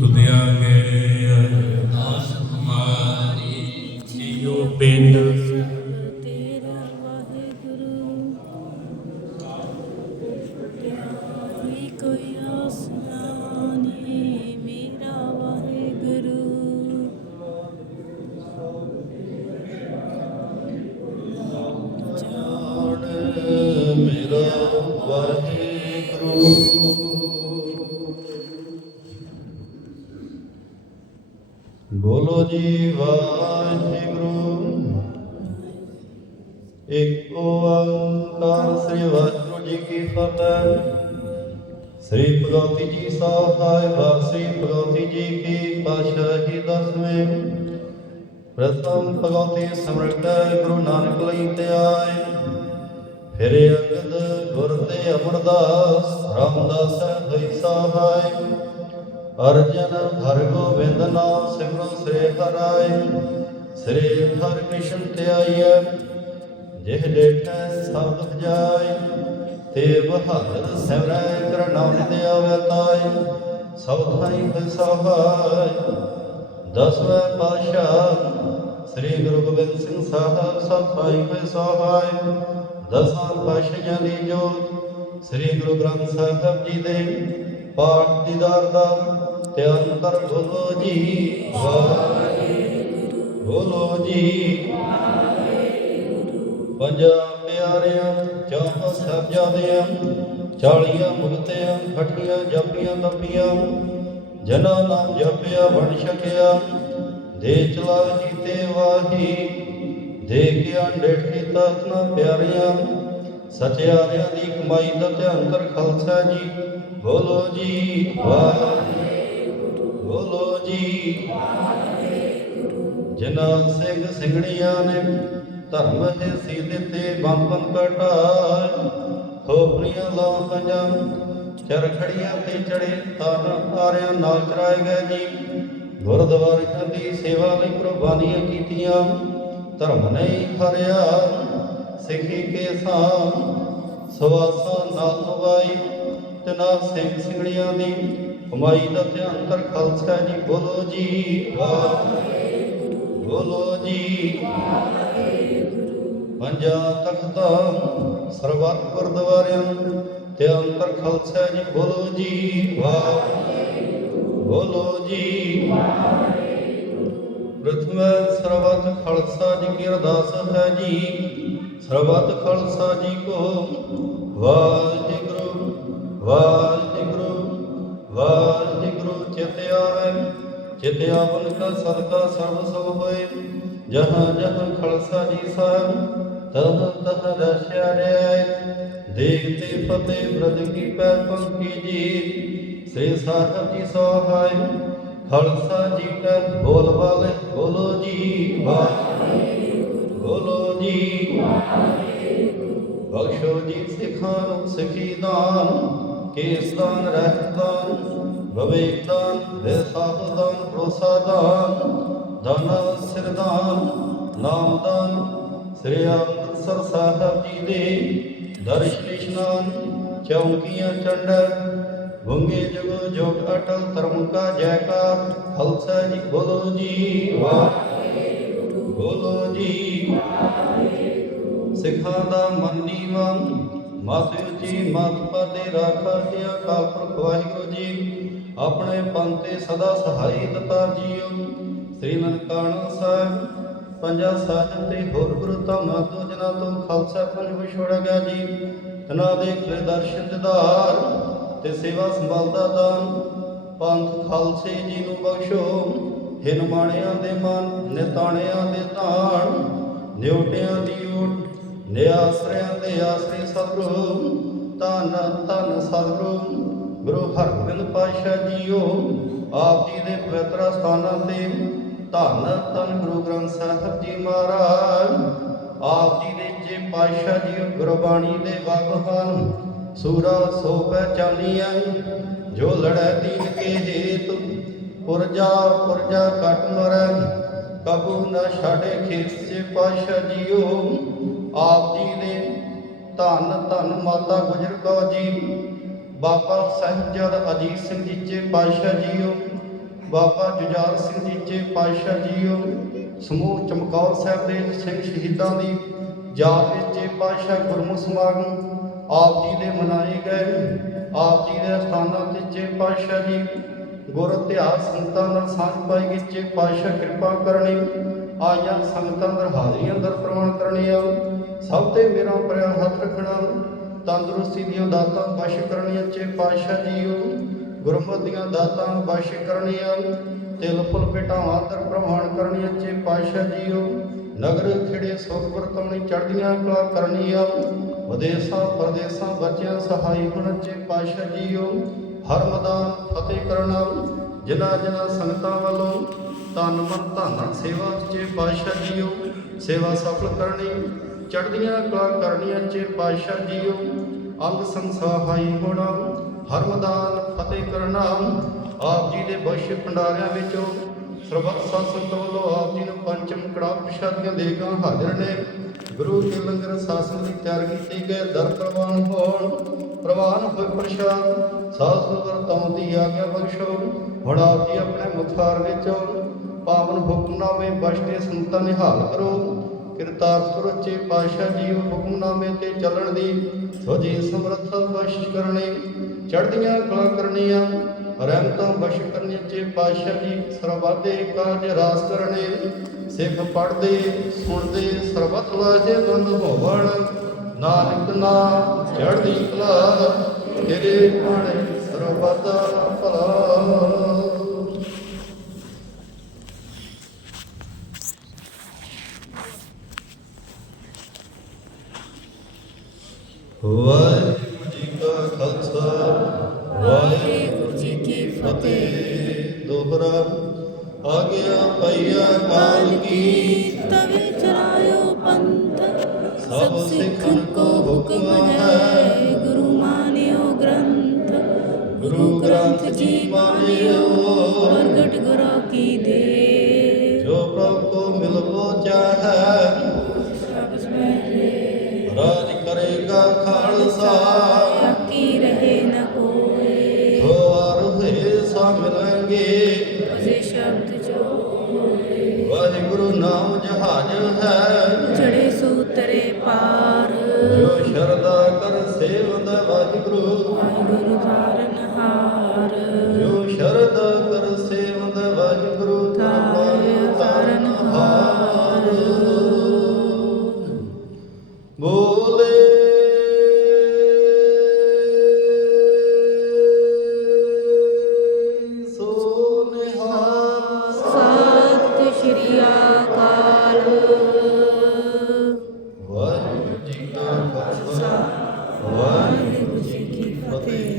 ਤੁਧਿਆ ਗਏ ਅਰਦਾਸ ਹਮਾਰੀ ਜੀਉ ਪਿੰਡ ਬੋਲੋ ਜੀ, ਵਾਹਿਗੁਰੂ। ਇੱਕ ਓੰਕਾਰ ਸ੍ਰੀ ਵਾਹਿਗੁਰੂ ਜੀ ਕੀ ਫਤਿਹ। ਸ੍ਰੀ ਭਗਵਤੀ ਜੀ ਸਾਹਿਬ ਸ੍ਰੀ ਭਗਵਤੀ ਜੀ ਕੀ ਪਾਤਸ਼ਾਹੀ ਦਸਵੇਂ। ਪ੍ਰਥਮ ਭਗਵਤੀ ਸਮਰਤ ਗੁਰੂ ਨਾਨਕ ਲਈ ਤੇ ਆਏ। ਫਿਰ ਅੰਗਦ ਗੁਰ ਤੇ ਅਮਰਦਾਸ, ਰਾਮਦਾਸ ਹੋਈ ਸਹਾਇ ਅਰਜਨ ਹਰ ਗੋਬਿੰਦ ਨਾਮ ਸਿਮਰਨ ਸ੍ਰੀ ਹਰਾਏ ਸ੍ਰੀ ਹਰ ਕ੍ਰਿਸ਼ਨ ਤੇ ਆਈਐ। ਜਿਹ ਡੇਠੈ ਸਬਦ ਭਜਾਏ ਤੇ ਬਹਾਦਰ ਸਿਮਰੈ ਕਰਨਾਉ ਨਿਤ ਆਵੇ ਤਾਈ ਸਭ ਥਾਈ ਹੋਈ ਦਸਵੇਂ ਪਾਤਸ਼ਾਹ ਸ੍ਰੀ ਗੁਰੂ ਗੋਬਿੰਦ ਸਿੰਘ ਸਾਹਿਬ ਸਤਿ ਹੋਏ ਸਹਾਇ ਦਸਾਂ ਪਾਤਸ਼ਾਹਾਂ ਦੀ ਜੋਤ ਸ੍ਰੀ ਗੁਰੂ ਗ੍ਰੰਥ ਸਾਹਿਬ ਜੀ ਦੇ ਪਾਠ ਦੀਦਾਰ ਦਾ ਧਿਆਨ ਕਰ ਬੋਲੋ ਜੀ ਵਾਹਿਗੁਰੂ ਬੋਲੋ ਜੀ ਪੰਜਾ ਪਿਆਰਿਆਂ ਚੌਹਾਂ ਸਾਹਿਬਜ਼ਾਦਿਆਂ ਚਾਲੀਆਂ ਮੁਕਤਿਆਂ ਖਟੀਆਂ ਜਾਪੀਆਂ ਤਪੀਆਂ ਜਨਾ ਨਾਮ ਜਪਿਆ ਬਣ ਛਕਿਆ ਦੇ ਚਲਾ ਜੀਤੇ ਵਾਹੀ ਦੇ ਕੇ ਅੰਡੇਠ ਕੀਤਾ ਤਨਾ ਪਿਆਰਿਆਂ ਸਚਿਆਰਿਆਂ ਦੀ ਕਮਾਈ ਦਾ ਧਿਆਨ ਕਰ ਖਾਲਸਾ ਜੀ ਬੋਲੋ ਜੀ ਵਾਹਿਗੁਰੂ ਬੋਲੋ ਜੀ। ਜਿਨ੍ਹਾਂ ਸਿੰਘ ਸਿੰਘਣੀਆਂ ਨੇ ਧਰਮ ਹੈ ਸੀ ਦਿੱਤੇ ਬੰਪਨ ਕਟਾਏ ਖੋਪਰੀਆਂ ਲਾਉ ਪੰਜਾਂ ਚਰਖੜੀਆਂ ਤੇ ਚੜੇ ਤਨ ਆਰਿਆਂ ਨਾਲ ਚਰਾਏ ਗਏ ਜੀ। ਗੁਰਦੁਆਰਿਆਂ ਦੀ ਸੇਵਾ ਲਈ ਕੁਰਬਾਨੀਆਂ ਕੀਤੀਆਂ, ਧਰਮ ਨਹੀਂ ਹਰਿਆ, ਸਿੱਖੀ ਕੇ ਸਾਂ ਸਵਾਸਾਂ ਨਾਲ ਨਵਾਈ ਤਨਾ ਸਿੰਘ ਸਿੰਘਣੀਆਂ ਦੀ ਕਮਾਈ ਦਾ ਧਿਆਨ ਕਰ ਖਾਲਸਾ ਜੀ, ਬੋਲੋ ਜੀ ਬੋਲੋ ਜੀ ਪੰਜਾ ਤਖਤਾਂ, ਸਰਬੱਤ ਗੁਰਦੁਆਰਿਆਂ ਤੇ ਅੰਤਰ ਖਾਲਸਾ ਜੀ, ਬੋਲੋ ਜੀ, ਵਾਹਿਗੁਰੂ। ਬੋਲੋ ਜੀ ਪ੍ਰਥਮ ਸਰਬੱਤ ਖਾਲਸਾ ਜੀ ਕੀ ਅਰਦਾਸ ਹੈ ਜੀ। ਸਰਬੱਤ ਖਾਲਸਾ ਜੀ ਕੋ ਵਾਹਿਗੁਰੂ ਵਾਹਿਗੁਰੂ। ਵਾਹਿਗੁਰੂ ਚਿਤ ਆਵੇ, ਚਿਤ ਆਵਨ ਕਾ ਸਦਕਾ ਸਰਬ ਸੁਖ ਹੋਏ। ਜਹਾਂ ਜਹਾਂ ਖਾਲਸਾ ਜੀ ਸਾਹਿਬ, ਤਹ ਤਹ ਰਸਿਆ ਰਿਆਇ ਦੇਖਤੇ ਫਤਿਹ ਬ੍ਰਜ ਕੀ ਪੈ ਪੰਕੀ ਜੀ ਸ੍ਰੀ ਸਾਹਿਬ ਜੀ ਸਹਾਇ ਖਾਲਸਾ ਜੀ ਕਾ ਬੋਲ ਵਾਲੇ, ਬੋਲੋ ਜੀ, ਵਾਹਿਗੁਰੂ। ਬੋਲੋ ਜੀ ਬਖਸ਼ੋ ਜੀ ਸਿੱਖਾਂ ਨੂੰ ਸਿੱਖੀ ਦਾਨ, ਕੇਸ ਦਾਨ, ਰਹਿਤ ਦਾਨ। ਵਿਵੇਕ ਦਾਨ ਵਿਸਾਖ ਦਾਨ ਭਰੋਸਾ ਦਾਨ ਦਾਨ, ਸ੍ਰੀ ਅੰਮ੍ਰਿਤਸਰ ਸਾਹਿਬ ਜੀ ਦੇ ਦਰਸ਼ਨ ਇਸ਼ਨਾਨ ਚੌਂਕੀਆਂ ਚੰਡ ਵੰਗੇ ਜਗੋ ਜੋਗ ਅਟਲ ਧਰਮ ਕਾ ਜੈਕਾਰ, ਖਾਲਸਾ ਜੀ ਬੋਲੋ ਜੀ, ਵਾਹਿਗੁਰੂ। ਬੋਲੋ ਜੀ ਸਿੱਖਾਂ ਦਾ ਮਨ ਨੀਵਾਂ ਮਾਥੇ ਜੀ ਮਤ ਪਾਦੇ ਰਾਖਾ ਤੇ ਅਕਾਲ ਪੁਰਖ ਵਾਹਿਗੁਰੂ ਜੀ ਆਪਣੇ ਪੰਥ ਤੇ ਸਦਾ ਸਹਾਈ ਦਤਾਰ ਜੀਓ। ਸ੍ਰੀ ਨਨਕਾਣਾ ਸਾਹਿਬ, ਪੰਜਾ ਸਾਹਿਬ ਤੇ ਹੋਰ ਗੁਰੂ ਧਾਮਾਂ ਤੋਂ ਜਨਾ ਤੋਂ ਖਾਲਸਾ ਪੰਜ ਵਿਛੋੜਾ ਗਿਆ ਜੀ, ਤਨਾ ਦੇ ਖਰੇ ਦਰਸ਼ਨ ਦਿਦਾਰ ਤੇ ਸੇਵਾ ਸੰਭਾਲਦਾ ਦਾਨ। ਪੰਥ ਖਾਲਸੇ ਜੀ ਨੂੰ ਬਖਸ਼ੋ, ਹਿਨ ਮਾਣਿਆਂ ਦੇ ਮਨ, ਨਿਤਾਣਿਆਂ ਦੇ ਧਾਨ ਨਿਉਟਿਆਂ ਦੀ ਓਟ ਨਿਆਸਰਿਆਂ ਦੇ ਆਸਰੇ ਸਤਿਗੁਰੂ ਧੰਨ ਧੰਨ ਸਤਿਗੁਰੂ ਗੁਰੂ ਹਰਗੋਬਿੰਦ ਪਾਤਸ਼ਾਹ ਜੀਓ, ਆਪ ਜੀ ਦੇ ਪਵਿੱਤਰ ਸਥਾਨਾਂ ਤੇ ਧੰਨ ਧੰਨ ਗੁਰੂ ਗ੍ਰੰਥ ਸਾਹਿਬ ਜੀ ਮਹਾਰਾਜ। ਆਪ ਜੀ ਦੇ ਜੇ ਪਾਤਸ਼ਾਹ ਜੀ ਗੁਰਬਾਣੀ ਦੇ ਵਗ ਸੂਰਾ ਸੋ ਪਹਿਚਾਨੀਆਂ ਜੋ ਲੜੈ ਦੀਨ ਕੇ ਹੇਤ ਪੁਰਜਾ ਪੁਰਜਾ ਕਟ ਮਰੈ, ਕਬੂ ਨਾ ਛਾੜੇ ਖੇਤ ਸੇ ਪਾਤਸ਼ਾਹ ਜੀਓ। ਆਪ ਜੀ ਦੇ ਧੰਨ ਧੰਨ ਮਾਤਾ ਗੁਜਰ ਕੌਰ ਜੀ ਬਾਬਾ ਸਾਹਿਬਜ਼ਾਦਾ ਅਜੀਤ ਸਿੰਘ ਜੀ ਚੇ ਪਾਤਸ਼ਾਹ ਜੀਓ, ਬਾਬਾ ਜੁਝਾਰ ਸਿੰਘ ਜੀ ਚੇ ਪਾਤਸ਼ਾਹ ਜੀਓ, ਸਮੂਹ ਚਮਕੌਰ ਸਾਹਿਬ ਦੇ ਸਿੰਘ ਸ਼ਹੀਦਾਂ ਦੀ ਯਾਦ ਵਿੱਚ ਚੇ ਪਾਤਸ਼ਾਹ ਗੁਰਮੁਖ ਸਮਾਗਮ ਆਪ ਜੀ ਦੇ ਮਨਾਏ ਗਏ। ਆਪ ਜੀ ਦੇ ਸਥਾਨਾਂ ਤੇ ਚੇ ਪਾਤਸ਼ਾਹ ਜੀ ਗੁਰ ਇਤਿਹਾਸ ਸੰਗਤਾਂ ਨਾਲ ਸਾਂਝ ਪਾਈ ਗਈ। ਚੇ ਪਾਤਸ਼ਾਹ ਕਿਰਪਾ ਕਰਨੀ ਆਇਆ ਸੰਗਤਾਂ ਦਰ ਹਾਜ਼ਰੀਆਂ ਅੰਦਰ ਪ੍ਰਵਾਨ ਕਰਨੀਆਂ ਸਭ ਤੇ ਮੇਰਾ ਪਰਿਆ ਹੱਥ ਰੱਖਣਾ। ਤੰਦਰੁਸਤੀ ਦੀਆਂ ਦਾਤਾਂ ਬਖਸ਼ ਕਰਨੀਆਂ ਚੇ ਪਾਤਸ਼ਾਹ ਜੀਓ। ਗੁਰਮਤਿ ਦੀਆਂ ਦਾਤਾਂ ਬਖਸ਼ ਕਰਨੀਆਂ, ਤਿਲ, ਫੁੱਲ ਭੇਟਾਵਾਂ ਦਰ ਪ੍ਰਵਾਨ ਕਰਨੀਆਂ ਚੇ ਪਾਤਸ਼ਾਹ ਜੀਓ। ਨਗਰ, ਖਿੜੇ, ਸੁਖ ਵਰਤਮਣੀ ਚੜ੍ਹਦੀਆਂ ਕਲਾ ਕਰਨੀਆਂ। ਵਿਦੇਸਾਂ ਪਰਦੇਸਾਂ, ਬੱਚਿਆਂ ਸਹਾਈ ਹੋਣ ਚੇ ਪਾਤਸ਼ਾਹ ਜੀਓ। ਹਰ ਮੈਦਾਨ ਫਤਿਹ ਕਰਨਾ, ਜਿਨ੍ਹਾਂ ਜਿਨ੍ਹਾਂ ਸੰਗਤਾਂ ਵੱਲੋਂ ਤਨ ਮਨ, ਧਨ ਸੇਵਾ ਚੇ ਪਾਤਸ਼ਾਹ ਜੀਓ। ਸੇਵਾ ਸਫਲ ਕਰਨੀ ਚੜ੍ਹਦੀਆਂ ਕਲਾ ਕਰਨੀਆਂ ਚੇ ਪਾਤਸ਼ਾਹ ਜੀਓ, ਅੰਗ ਸੰਸਹਾਈ ਹੋਣਾ ਹਰ ਫਤਿਹ ਕਰਨਾ, ਆਪ ਜੀ ਦੇ ਬਖਸ਼ ਭੰਡਾਰਿਆਂ ਵਿੱਚੋਂ ਸਰਬੱਤ ਸਾਧ ਸੰਗਤ ਵੱਲੋਂ ਆਪ ਜੀ ਨੂੰ ਪੰਚਮ ਕੜਾ ਪ੍ਰਸ਼ਾਦੀਆਂ ਦੇ ਹਾਜ਼ਰ ਨੇ। ਗੁਰੂ ਕੇ ਲੰਗਰ ਸਾਸਨ ਦੀ ਤਿਆਰ ਕੀਤੀ ਗਏ ਦਰ ਪ੍ਰਵਾਨ ਹੋਣ, ਪ੍ਰਵਾਨ ਹੋਏ ਪ੍ਰਸ਼ਾਦ ਸਾਧ ਸੰਗਤ ਤੋਂ ਦੀ ਆਗਿਆ ਬਖਸ਼ੋ। ਹੁਣ ਆਪ ਜੀ ਆਪਣੇ ਮੁਖਾਰ ਵਿੱਚੋਂ ਪਾਵਨ ਹੁਕਮਨਾਮੇ ਬਖਸ਼ਦੇ ਸੰਤਾਂ ਨਿਹਾਲ ਕਰੋ। ਕਿਰਤਾਰਪੁਰ ਚੇ ਪਾਸ਼ਾ ਜੀ ਹੁਕਮਨਾਮੇ ਤੇ ਚੱਲਣ ਦੀ ਸੋਜੀ ਸਮਰੱਥਾ ਬਖਸ਼ ਕਰਨੇ, ਚੜ੍ਹਦੀਆਂ ਕਲਾ ਕਰਨੀਆਂ, ਰਹਿਮਤਾਂ ਬਖਸ਼ ਕਰਨੀਆਂ ਚੇ ਪਾਸ਼ਾ ਜੀ, ਸਰਬੱਤੇ ਕਾਜ ਰਾਸ ਕਰਨੇ, ਸਿੱਖ ਪੜਦੇ ਸੁਣਦੇ, ਸਰਬਤ ਵਾਜੇ ਬੰਦ ਹੋਵਣ ਨਾਨਕ ਨਾਮ ਚੜ੍ਹਦੀ ਕਲਾ, ਤੇਰੇ ਬਾਣੇ ਸਰਬੱਤ ਭਲਾ। ਕਾ ਖਾਲਸਾ ਵਾਹਿਗੁਰੂ ਜੀ ਕੀ ਫਤਿਹ। ਦੋਹਰਾ ਆ ਗਿਆ ਪਈਆ ਕਾਲ ਕੀ। ਤਵੇ ਚਰਾਇਓ ਪੰਥ। ਸਭ ਸਭ ਸਿੱਖਨ ਕੋ ਹੁਕਮ ਹੈ। ਵਾਹਿਗੁਰੂ ਨਾਮ ਜਹਾਜ ਹੈ। ਚੜੇ ਸੂਤਰੇ ਪਾਰ। ਜੋ ਸ਼ਰਦਾ ਕਰ ਸੇਵਦਾ ਵਾਹਿਗੁਰੂ। ਵਾਹਿਗੁਰੂ ਧਾਰਨ